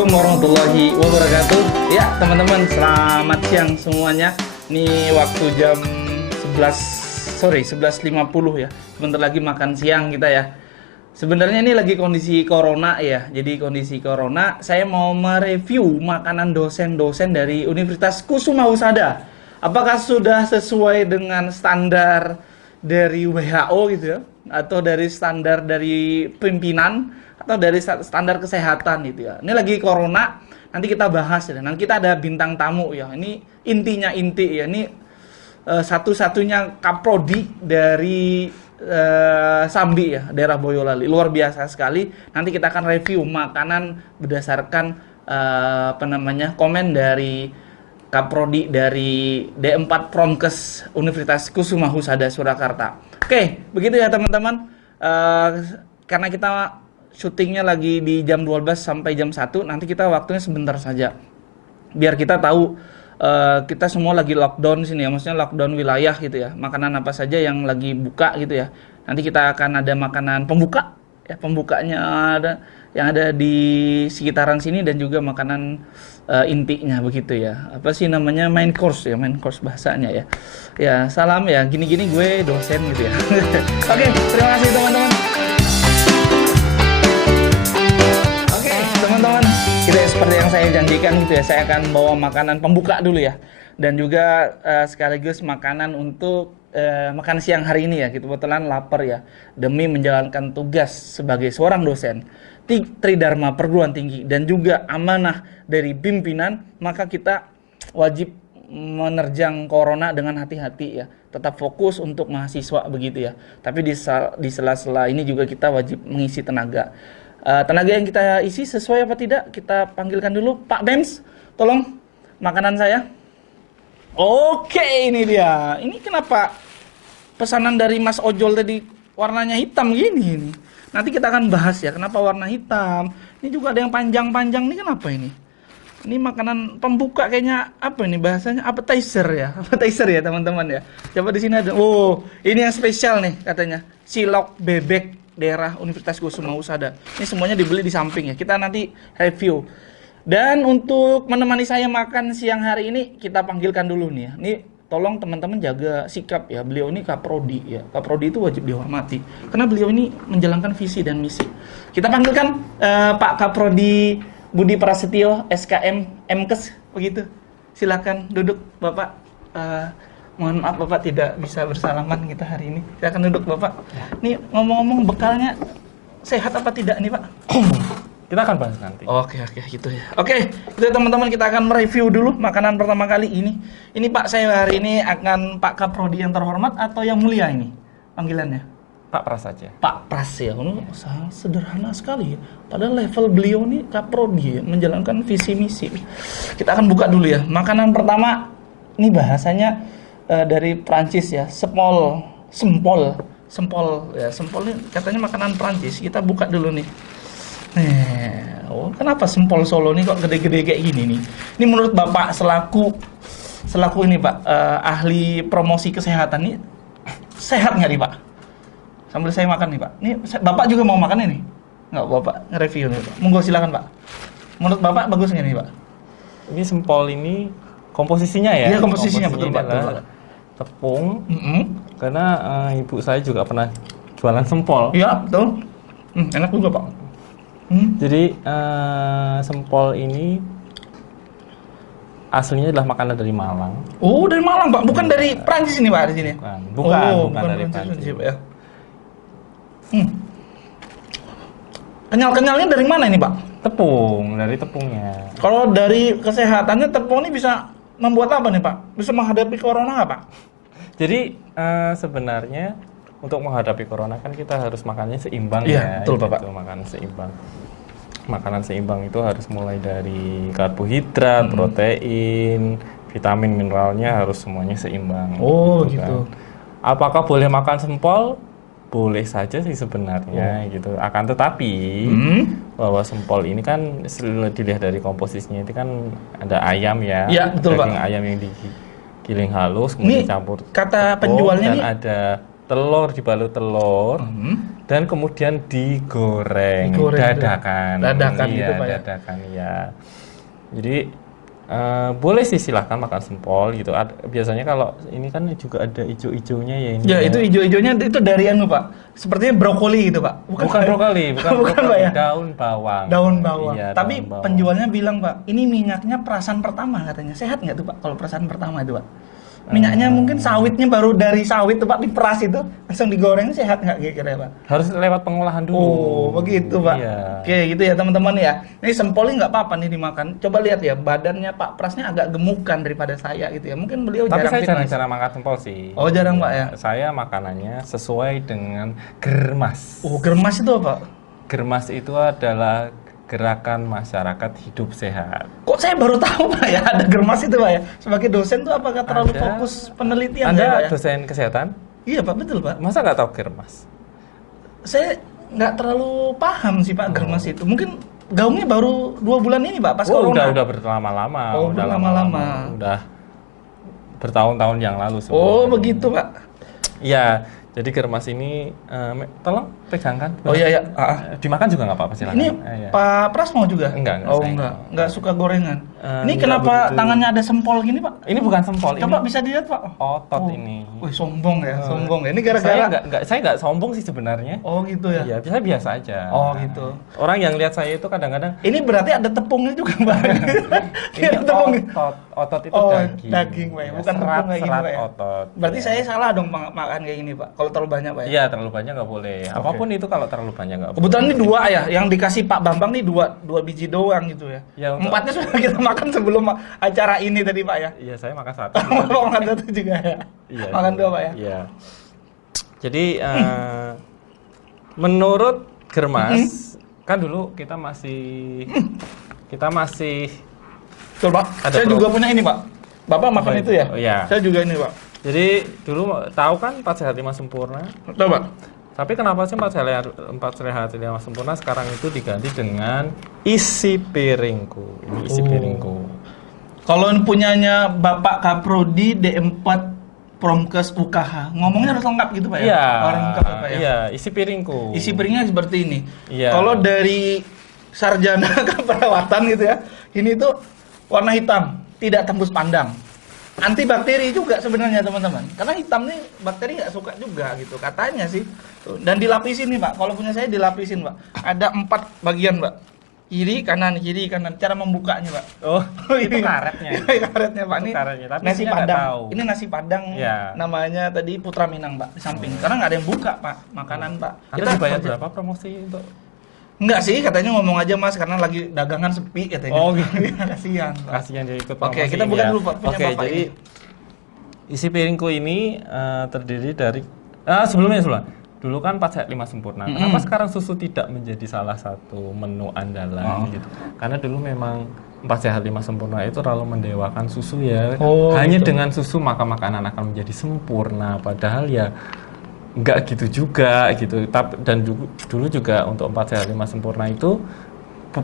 Assalamualaikum warahmatullahi wabarakatuh. Ya, teman-teman, selamat siang semuanya. Ini waktu jam 11.50 ya. Sebentar lagi makan siang kita ya. Sebenarnya ini lagi kondisi corona ya. Jadi kondisi corona, saya mau mereview makanan dosen-dosen dari Universitas Kusuma Husada. Apakah sudah sesuai dengan standar dari WHO gitu ya? Atau dari standar dari pimpinan? Atau dari standar kesehatan gitu ya. Ini lagi corona, nanti kita bahas ya. Nanti kita ada bintang tamu ya. Ini inti ya. Ini satu-satunya kaprodi dari Sambi ya, daerah Boyolali. Luar biasa sekali. Nanti kita akan review makanan berdasarkan komen dari kaprodi dari D4 Promkes Universitas Kusuma Husada Surakarta. Oke, begitu ya teman-teman. Karena kita syutingnya lagi di jam 12 sampai jam 1, nanti kita waktunya sebentar saja. Biar kita tahu kita semua lagi lockdown sini ya, maksudnya lockdown wilayah gitu ya. Makanan apa saja yang lagi buka gitu ya. Nanti kita akan ada makanan pembuka ya, pembukanya ada yang ada di sekitaran sini dan juga makanan intinya begitu ya. Apa sih namanya, main course ya, main course bahasanya ya. Ya, salam ya, gini-gini gue dosen gitu ya. Oke, terima kasih teman-teman. Teman-teman, kita seperti yang saya janjikan gitu ya, saya akan bawa makanan pembuka dulu ya, dan juga sekaligus makanan untuk makan siang hari ini ya. Kebetulan lapar ya, demi menjalankan tugas sebagai seorang dosen Tridharma Perguruan Tinggi dan juga amanah dari pimpinan, maka kita wajib menerjang corona dengan hati-hati ya, tetap fokus untuk mahasiswa begitu ya. Tapi di sela-sela ini juga kita wajib mengisi tenaga. Tenaga yang kita isi sesuai apa tidak, kita panggilkan dulu Pak Bems, tolong makanan saya. Oke, ini dia. Ini kenapa pesanan dari Mas Ojol tadi warnanya hitam gini ini? Nanti kita akan bahas ya kenapa warna hitam. Ini juga ada yang panjang-panjang, ini kenapa ini? Ini makanan pembuka kayaknya, apa ini bahasanya, appetizer ya. Appetizer ya teman-teman ya. Coba di sini ada. Oh, ini yang spesial nih katanya. Cilok bebek daerah Universitas Kusuma Husada. Ini semuanya dibeli di samping ya. Kita nanti review. Dan untuk menemani saya makan siang hari ini, kita panggilkan dulu nih ya. Ini tolong teman-teman jaga sikap ya. Beliau ini kaprodi ya. Kaprodi itu wajib dihormati karena beliau ini menjalankan visi dan misi. Kita panggilkan Pak Kaprodi Budi Prasetyo SKM MKes begitu. Silakan duduk Bapak. Mohon maaf Bapak tidak bisa bersalaman kita hari ini. Silakan duduk Bapak. Nih ngomong-ngomong bekalnya sehat apa tidak nih Pak? Kita akan bahas nanti. Oke gitu ya. Oke, itu teman-teman, kita akan mereview dulu makanan pertama kali ini. Ini Pak, saya hari ini akan Pak Kaprodi yang terhormat atau yang mulia ini panggilannya? Pak Pras saja. Pak Pras ya. Sangat sederhana sekali ya. Padahal level beliau nih Kaprodi ya, menjalankan visi misi. Kita akan buka dulu ya. Makanan pertama ini bahasanya dari Prancis ya, sempol ya. Sempol ini katanya makanan Prancis. Kita buka dulu nih. Kenapa sempol Solo ini kok gede-gede kayak gini nih? Ini menurut Bapak selaku ini Pak, ahli promosi kesehatan nih, sehat nggak nih Pak? Sambil saya makan nih Pak. Ini Bapak juga mau makan ini? Nggak, Bapak nge-review nih Pak. Monggo silakan Pak. Menurut Bapak bagus nggak nih Pak? Ini sempol ini komposisinya ya? Iya, komposisinya betul Pak. Tepung. Karena ibu saya juga pernah jualan sempol. Iya betul. Enak juga Pak. Jadi sempol ini aslinya adalah makanan dari Malang. Oh, dari Malang Pak, bukan dari Prancis ini Pak di sini. Bukan dari Prancis. Ya. Kenyal-kenyalnya dari mana ini Pak? Tepung, dari tepungnya. Kalau dari kesehatannya tepung ini bisa membuat apa nih Pak? Bisa menghadapi corona nggak Pak? Jadi sebenarnya untuk menghadapi corona kan kita harus makannya seimbang ya. Betul Bapak. Makanan seimbang. Makanan seimbang itu harus mulai dari karbohidrat, protein, vitamin, mineralnya harus semuanya seimbang. Oh gitu. Kan. Apakah boleh makan sempol? Boleh saja sih sebenarnya gitu. Akan tetapi bahwa sempol ini kan dilihat dari komposisinya itu kan ada ayam ya. Iya betul Pak. Ayam yang digiling halus kemudian dicampur kata penjualnya dan nih ada dibalut telur, dan kemudian digoreng dadakan. Dadakan iya, gitu Pak ya. dadakan ya. Jadi boleh sih silahkan makan sempol gitu. Biasanya kalau ini kan juga ada ijo-ijonya ya ini. Ya, itu hijau-hijaunya itu dari anu Pak. Sepertinya brokoli gitu Pak. Bukan brokoli, bukan Bukan, brokoli, Pak ya? daun bawang. Daun bawang. Iya, Tapi daun bawang. penjualnya bilang Pak, ini minyaknya perasan pertama katanya. Sehat nggak tuh Pak kalau perasan pertama itu Pak? Minyaknya mungkin sawitnya baru dari sawit tuh Pak, diperas itu langsung digoreng, sehat nggak kira-kira Pak? Harus lewat pengolahan dulu. Oh begitu Pak. Iya. Oke gitu ya teman-teman ya. Ini sempol ini nggak apa-apa nih dimakan. Coba lihat ya, badannya Pak Prasnya agak gemukan daripada saya gitu ya. Mungkin beliau Tapi jarang saya fitness. jarang makan sempol sih. Oh jarang Pak ya. Saya makanannya sesuai dengan germas. Oh germas itu apa? Germas itu adalah gerakan masyarakat hidup sehat. Kok saya baru tahu Pak ya ada germas itu Pak ya. Sebagai dosen tuh apakah terlalu Ada. fokus penelitian Anda ya, Pak ya? dosen kesehatan? Iya Pak, betul Pak. Masa nggak tahu germas? Saya nggak terlalu paham sih Pak germas itu. Mungkin gaungnya baru 2 bulan ini Pak, pas corona. udah berlama-lama. Oh, udah berlama-lama. Udah bertahun-tahun yang lalu sebenarnya. Oh begitu Pak. Iya, jadi germas ini tolong pegangkan. Oh iya ya. Dimakan juga nggak apa-apa silakan. Ini Iya. Pak Pras mau juga? Enggak, Oh saya enggak suka gorengan. Ini enggak kenapa begitu. tangannya ada sempol gini Pak? Ini bukan sempol, Coba ini bisa dilihat Pak. otot Oh. ini. Wih sombong ya, sombong ya. Ini Saya gara-gara. nggak sombong sih sebenarnya. Oh gitu ya. Iya, biasa aja. Oh gitu. Orang yang lihat saya itu kadang-kadang Ini berarti ada tepungnya juga Pak. ini Ada tepungnya. otot itu Oh, daging. daging, Pak, ya. Bukan serat, tepung kayak gini, serat Pak, ya. otot. Berarti Ya. saya salah dong makan kayak gini Pak. Kalau terlalu banyak Pak ya. Iya, terlalu banyak nggak boleh. Apapun itu kalau terlalu banyak nggak boleh. Kebetulan ini 2 ya, yang dikasih Pak Bambang nih 2 biji doang gitu ya. Ya, untuk- 4-nya sudah kita makan sebelum acara ini tadi Pak ya. Iya, saya makan satu. Makan 1 juga ya. Iya, Makan 2 Pak ya. Iya. Jadi menurut Germas kan dulu kita masih Betul Pak. Ada Saya pro- juga punya ini Pak. Bapak makan Apa itu ya? Oh, iya. Saya juga ini Pak. Jadi dulu tahu kan 4 sehat 5 sempurna. Betul Pak. Tapi kenapa sih 4 sehat 5 sempurna sekarang itu diganti dengan isi piringku. Ini isi Oh. piringku. Kalau punyanya Bapak Kaprodi D4 Promkes UKH, ngomongnya harus lengkap gitu Pak ya? Iya. Orang lengkap ya, Pak ya? Iya, isi piringku. Isi piringnya seperti ini. Iya. Kalau dari sarjana keperawatan gitu ya, ini tuh warna hitam, tidak tembus pandang. Antibakteri juga sebenarnya teman-teman. Karena hitam nih bakteri nggak suka juga gitu katanya sih. Tuh. Dan dilapisin nih Pak. Kalau punya saya dilapisin Pak. Ada 4 bagian Pak. Kiri kanan. Cara membukanya Pak. Oh, itu ini. karetnya. Karetnya Pak. Itu Ini karetnya, tapi nasi isinya nggak padang. tahu. Ini nasi padang. Iya. Namanya tadi Putra Minang Pak di samping. Karena nggak ada yang buka Pak makanan Pak. Anda dibayar kerja- berapa promosi untuk? Enggak sih, katanya ngomong aja Mas karena lagi dagangan sepi katanya. Oh, gitu. Kasihan. Pak. Kasihan dia ikut Oke, promosi kita ini buka ya. dulu, Pak, punya Oke, Bapak jadi ini. isi piringku ini terdiri dari sebelumnya dulu kan 4 sehat 5 sempurna. Kenapa sekarang susu tidak menjadi salah satu menu andalan gitu? Karena dulu memang 4 sehat 5 sempurna itu terlalu mendewakan susu ya. Oh, Hanya gitu. dengan susu maka makanan akan menjadi sempurna. Padahal ya nggak gitu juga gitu. Dan dulu juga untuk 4 sehat 5 sempurna itu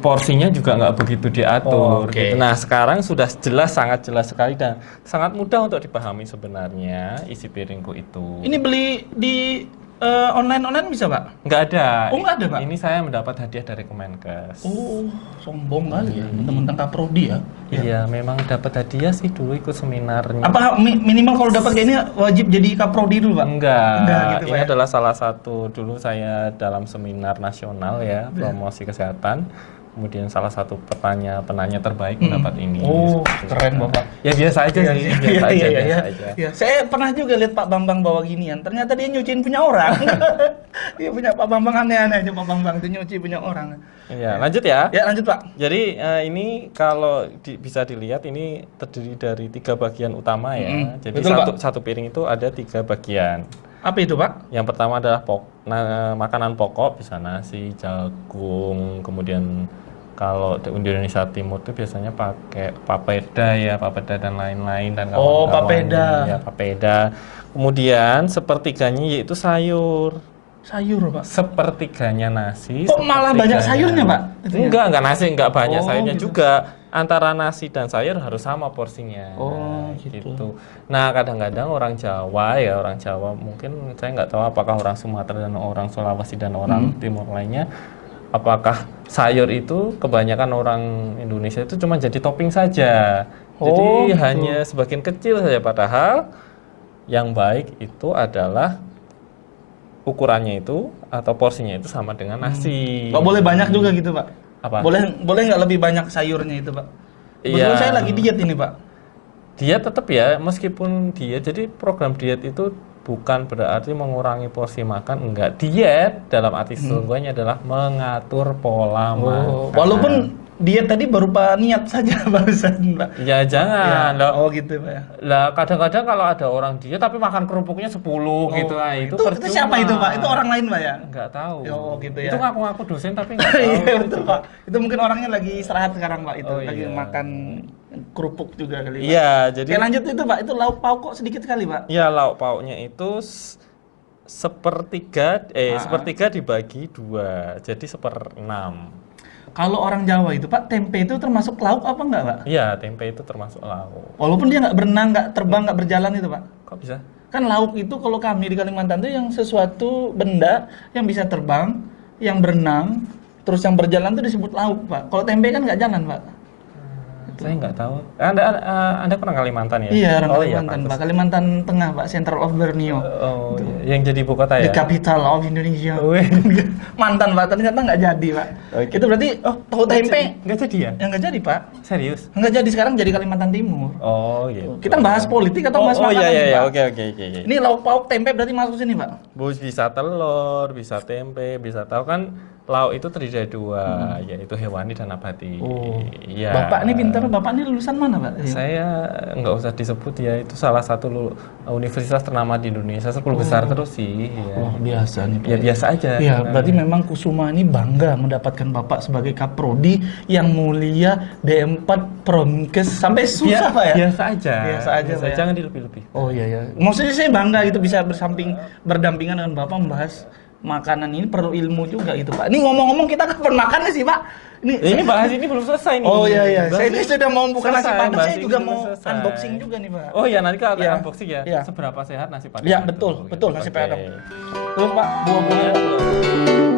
porsinya juga nggak begitu diatur. Oh, oke. Gitu. Nah sekarang sudah sangat jelas sekali dan sangat mudah untuk dipahami sebenarnya isi piringku itu. Ini beli di online bisa Pak? Nggak ada. Oh, nggak ada, Pak? Ini saya mendapat hadiah dari Kemenkes. Oh, sombong kali ya, teman-teman Kaprodi ya. Iya, memang dapat hadiah sih dulu ikut seminarnya. Apa minimal kalau dapat kayak ini wajib jadi Kaprodi dulu Pak? Enggak, Enggak gitu, ini Pak, ya? adalah salah satu dulu saya dalam seminar nasional ya, promosi kesehatan. Kemudian salah satu penanya terbaik mendapat ini. Oh, Seperti itu. keren Bapak. Ya biasa aja sih, biasa aja, biasa aja. Iya. Saya pernah juga lihat Pak Bambang bawa ginian. Ternyata dia nyuciin punya orang. Iya punya Pak Bambang aneh-aneh aja Pak Bambang itu nyuci punya orang. Iya, lanjut ya. Ya lanjut Pak. Jadi ini kalau bisa dilihat ini terdiri dari 3 bagian utama ya. Jadi Betul, satu piring itu ada 3 bagian. Apa itu Pak? Yang pertama adalah makanan pokok, bisa nasi, jagung, kemudian kalau di Indonesia Timur itu biasanya pakai papeda dan lain-lain dan Oh, kawan-kawannya. papeda. Ya, papeda. Kemudian sepertiganya yaitu sayur. Sayur Pak. Sepertiganya nasi. Kok malah banyak sepertiganya- sayurnya, Pak? Itu ya? Enggak nasi, enggak banyak Oh, sayurnya gitu. juga. antara nasi dan sayur harus sama porsinya. Oh, gitu. Nah, kadang-kadang orang Jawa mungkin saya nggak tahu apakah orang Sumatera dan orang Sulawesi dan orang Timur lainnya, apakah sayur itu kebanyakan orang Indonesia itu cuma jadi topping saja. Jadi gitu. hanya sebagian kecil saja, padahal yang baik itu adalah ukurannya itu atau porsinya itu sama dengan nasi. Pak boleh banyak juga gitu Pak? Apa? Boleh nggak lebih banyak sayurnya itu Pak? Iya. Betul saya lagi diet ini Pak. Diet tetap ya, meskipun diet, jadi program diet itu bukan berarti mengurangi porsi makan, enggak. Diet dalam arti sesungguhnya adalah mengatur pola makan. Walaupun diet tadi berupa niat saja barusan Pak. Ya jangan. Ya. Oh gitu Pak ya. Lah kadang-kadang kalau ada orang diet tapi makan kerupuknya 10 gitu, nah itu Itu siapa itu Pak? Itu orang lain Pak ya? Enggak tahu. Oh gitu ya. Itu ngaku-ngaku dosen tapi enggak tahu. Iya betul Pak. Itu mungkin orangnya lagi istirahat sekarang Pak itu, Oh, lagi iya. makan kerupuk juga kali Pak. Iya, jadi Oke lanjut itu Pak, itu lauk pauk kok sedikit sekali Pak. ya lauk pauknya itu sepertiga dibagi 2, jadi 1/6. Kalau orang Jawa itu Pak, tempe itu termasuk lauk apa enggak Pak? Iya, tempe itu termasuk lauk. Walaupun dia nggak berenang, nggak terbang, nggak berjalan itu Pak. Kok bisa? Kan lauk itu kalau kami di Kalimantan itu yang sesuatu benda yang bisa terbang, yang berenang, terus yang berjalan itu disebut lauk Pak. Kalau tempe kan nggak jalan Pak. Saya nggak tahu. Anda kurang Kalimantan ya? Iya, orang Oh, Kalimantan iya, Pak. Kalimantan Tengah Pak, Central of Borneo. Oh, iya. Yang jadi ibu kota The ya? capital of Indonesia. Wih. Mantan Pak, ternyata nggak jadi Pak. Oke. Itu berarti, tahu tempe Nggak jadi ya? yang nggak jadi Pak. Serius? Nggak jadi, sekarang jadi Kalimantan Timur. Oh, gitu. Kita bahas politik atau bahas makanan iya, nih, iya, Pak? oke. Ini lauk pauk tempe berarti masuk sini Pak? Bisa telur, bisa tempe, bisa tahu kan lauk itu terdiri dari 2, yaitu hewani dan nabati. Iya. Bapak ini pintar, Bapak ini lulusan mana Pak? Saya nggak usah disebut ya, itu salah satu universitas ternama di Indonesia, 10 besar terus sih. Ya. Wah biasa nih Pak. Ya biasa aja. Iya, berarti memang Kusuma ini bangga mendapatkan Bapak sebagai Kaprodi yang mulia D4 Promkes sampai susah Pak ya? Biasa aja. Biasa aja, Pak, ya. Jangan dilebih-lebih. Oh iya. Maksudnya saya bangga gitu bisa berdampingan dengan Bapak membahas makanan ini, perlu ilmu juga gitu Pak. Ini ngomong-ngomong kita kapan makannya sih Pak? Ini bahas ini belum selesai nih. Oh iya. Bahas Saya ini sudah mau buka nasi selesai, padang, bahas saya ini juga belum mau selesai. unboxing juga nih Pak. Oh iya, nanti kalau Iya. unboxing ya, Iya. seberapa sehat nasi padang Ya itu, betul gitu. nasi Oke. padang. Terus Pak, buah-buahnya. Iya, betul.